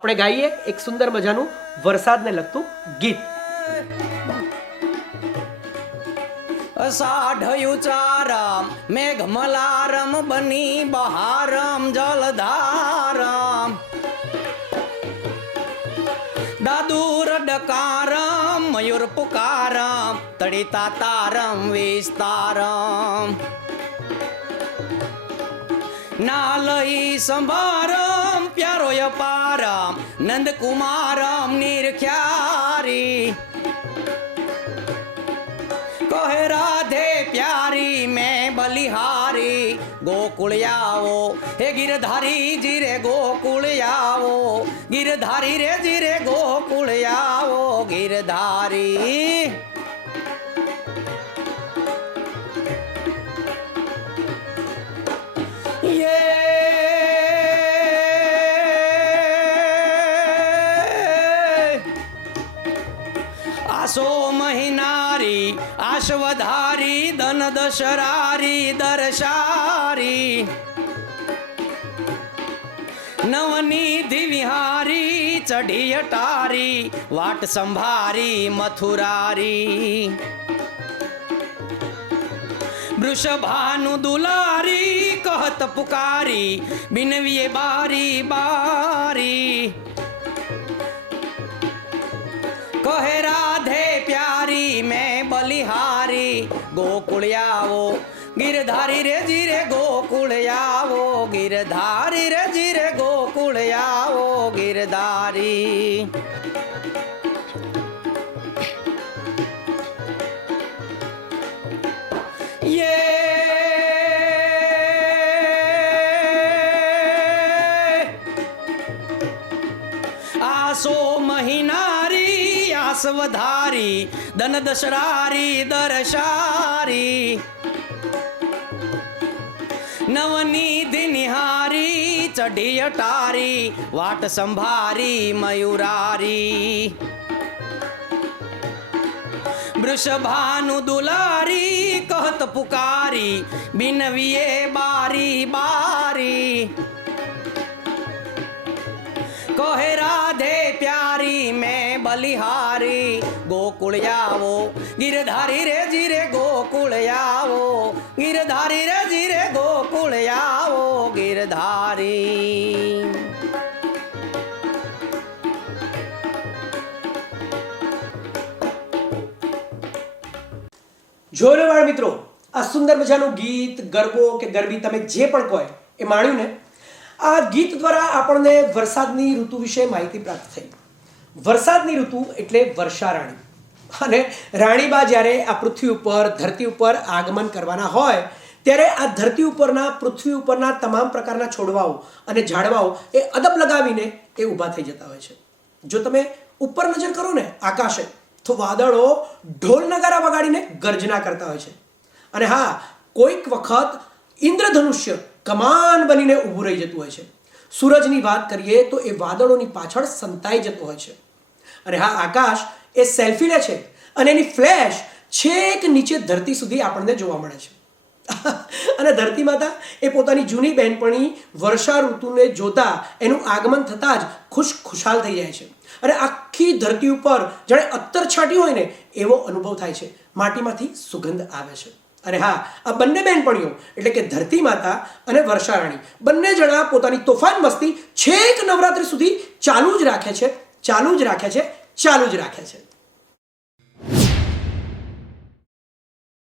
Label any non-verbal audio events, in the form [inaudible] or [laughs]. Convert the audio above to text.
આપણે ગાઈએ એક સુંદર મજાનું વરસાદને લગતું ગીત. સાઢયું ચારમ મેઘ મલારમ બની બહારમ, જલધારમ. દાદુર ડકારમ, મયુર પુકારમ તડિતા તારમ, વિસ્તારમ. નાલઈ સંભારમ પ્યારોય પારમ નંદકુમારમ નિરખ્યારી કહે રાધે પ્યારી મેં બલિહારી ગોકુળ આવો હે ગિરધારી જીરે ગોકુળ આવો ગિરધારી રે જીરે ગોકુળ આવો ગિરધારી हरी आश्वधारी धन दशरारी दर्शारी नवनिधी विहारी अटारी वाट संभारी मथुरारी वृषभानु दुलारी कहत पुकारी बिनविये बारी बारी कहरा આવો. ગિરધારી રે જીરે ગોકુળ આવો. ગિરધારી રે જીરે ગોકુળ આવો. ગિરધારી. कासवधारी दनदशरारी दरशारी. नवनिधी निहारी चढियटारी वाट संभारी मयूरारी. वृषभानु दुलारी कहत पुकारी बिनविये बारी बारी બલિહારી ગોકુળ આવો. ગિરધારી રે જીરે ગોકુળ આવો. ગિરધારી રે જીરે ગોકુળ આવો. ગિરધારી. જોરેવાળ મિત્રો, આ સુંદર મજાનું ગીત, ગરબો કે ગરબી તમે જે પણ કહો એ માણ્યું ને? આ ગીત દ્વારા આપણને વરસાદની ઋતુ વિશે માહિતી પ્રાપ્ત થઈ. વરસાદની ઋતુ એટલે વર્ષા રાણી અને રાણીબા જ્યારે આ પૃથ્વી ઉપર, ધરતી ઉપર આગમન કરવાના હોય, ત્યારે આ ધરતી ઉપરના, પૃથ્વી ઉપરના તમામ પ્રકારના છોડવાઓ અને ઝાડવાઓ એ અદબ લગાવીને એ ઊભા થઈ જતા હોય છે. જો તમે ઉપર નજર કરો ને, આકાશે, તો વાદળો ઢોલ નગારા વગાડીને ગર્જના કરતા હોય છે. અને હા, કોઈક વખત ઇન્દ્રધનુષ્ય કમાન બનીને ઊભું રહી જતું હોય છે. સૂરજની વાત કરીએ તો એ વાદળોની પાછળ સંતાઈ જતો હોય છે. અને હા, આકાશ એ સેલ્ફી લે છે અને એની ફ્લેશ છેક નીચે ધરતી સુધી આપણને જોવા મળે છે. [laughs] અને ધરતી માતા એ પોતાની જૂની બહેનપણી વર્ષા ઋતુને જોતા એનું આગમન થતાં જ ખુશ ખુશાલ થઈ જાય છે. અને આખી ધરતી ઉપર જાણે અત્તર છાંટી હોય ને, એવો અનુભવ થાય છે. માટીમાંથી સુગંધ આવે છે. અને હા, આ બંને બહેનપણીઓ એટલે કે ધરતી માતા અને વર્ષારાણી, બંને જણા પોતાની તોફાન મસ્તી છેક નવરાત્રી સુધી ચાલુ જ રાખે છે, ચાલુ જ રાખે છે, ચાલુ જ રાખે છે.